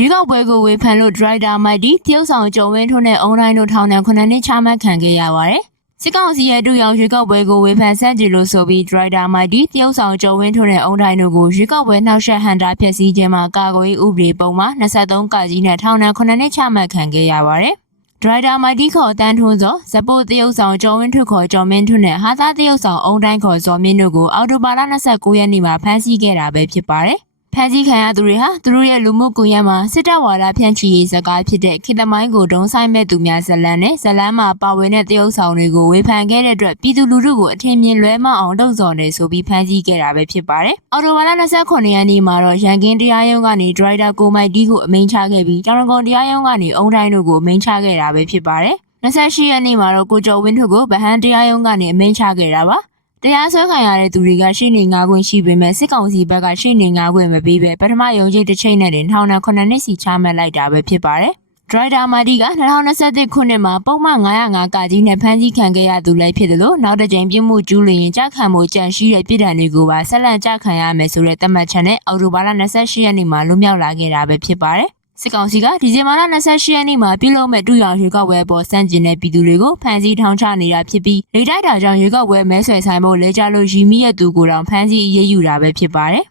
ရွေးကောက်ပွဲကိုဝေဖန်လို့ဒရိုက်တာမိုက်တီတရုတ်ဆောင်ကျော်ဝင်းထွန်းနဲ့အုံတိုင်းတို့ထောင်ဒဏ်9နှစ်ချမှတ်ခံခဲ့ရပါတယ်။စစ်ကောင်စီရဲ့တူရောင်ရွေးကောက်ပွဲကိုဝေဖန်ဆန့်ကျင်လို့ဆိုပြီးဒရိုက်တာမိုက်တီတရုတ်ဆောင်ကျော်ဝင်းထွန်းနဲ့အုံတိုင်းတို့ကိုရွေးကောက်ပွဲနှောက်ယှက်ဟန်တာဖျက်ဆီးခြင်းမှာကာကွယ်ရေးဥပဒေပုံမှာ23ကကြီးနဲ့ထောင်ဒဏ်9နှစ်ချမှတ်ခံခဲ့ရပါတယ်။ဒရိုက်တာမိုက်တီခေါ်တန်းထွန်းစောဇပိုးတရုတ်ဆောင်ကျော်ဝင်းထွခေါ်ကျော်မင်းထွနဲ့ဟာသားတရုတ်ဆောင်အုံတိုင်းခေါ်ဇော်မင်းတို့ကိုအော်တိုဘာလ29ရက်နေ့မှာဖမ်းဆီးခဲ့တာပဲဖြစ်ပါတယ်။ ဖမ်းဆီးခံရသူတွေဟာသူတို့ရဲ့လူမှုကွန်ရက်မှာစစ်တပ်ဝါဒဖြန့်ချီရေးစကားဖြစ်တဲ့ခေတ္တမိုင်းကိုဒုံဆိုင်မဲ့သူများဇလန်းနဲ့ဇလန်းမှာပါဝင်တဲ့တရုတ်ဆောင်တွေကိုဝေဖန်ခဲ့တဲ့အတွက်ပြည်သူလူထုကိုအထင်မြင်လွဲမအောင်လှုံ့ဆော်နေဆိုပြီးဖမ်းဆီးခဲ့တာပဲဖြစ်ပါတယ်။အော်တိုဘာလ29ရက်နေ့မှာတော့ရန်ကင်းတရားရုံးကနေဒရိုက်တာကိုမိုက်တီကိုအမိန့်ချခဲ့ပြီးတောင်ရကုန်တရားရုံးကနေအုံတိုင်းတို့ကိုအမိန့်ချခဲ့တာပဲဖြစ်ပါတယ်။28ရက်နေ့မှာတော့ကိုကျော်ဝင်းထွတ်ကိုဗဟန်းတရားရုံးကနေအမိန့်ချခဲ့တာပါ တရားစွဲခံရတဲ့သူတွေကရှေ့နေငါးခွင့်ရှိပေမဲ့စစ်ကောင်စီဘက်ကရှေ့နေငါးခွင့်မပေးပဲပထမယုံကြည်တစ်ချိန်နဲ့တင်ထောင်ဒဏ်9နှစ်စီချမှတ်လိုက်တာပဲဖြစ်ပါတယ်ဒရိုက်တာမာတီက2021ခုနှစ်မှာပုံမှန်905ကကြီးနဲ့ဖမ်းဆီးခံခဲ့ရသူလည်းဖြစ်တယ်လို့နောက်တစ်ကြိမ်ပြစ်မှုကျူးလွန်ရင်ကြခံမှုကြန့်ရှိတဲ့ပြည်ဒဏ်တွေကိုပါဆက်လက်ကြခံရမယ်ဆိုတဲ့သတ်မှတ်ချက်နဲ့အော်တိုဘာလ28ရက်နေ့မှာလွတ်မြောက်လာခဲ့တာပဲဖြစ်ပါတယ် စစ်ကောင်စီကဒီဇင်ဘာလ28ရက်နေ့မှာပြုလုပ်မဲ့တူရောင်ရွေးကောက်ပွဲပေါ်စန့်ကျင်တဲ့ပြည်သူတွေကိုဖမ်းဆီးထောင်ချနေတာဖြစ်ပြီးလေတိုက်တာကြောင့်ရွေးကောက်ပွဲမဲဆွယ်ဆိုင်ဖို့လဲကြလို့ရီမီရဲ့သူကိုယ်တောင်ဖမ်းဆီးအရေးယူတာပဲဖြစ်ပါတယ်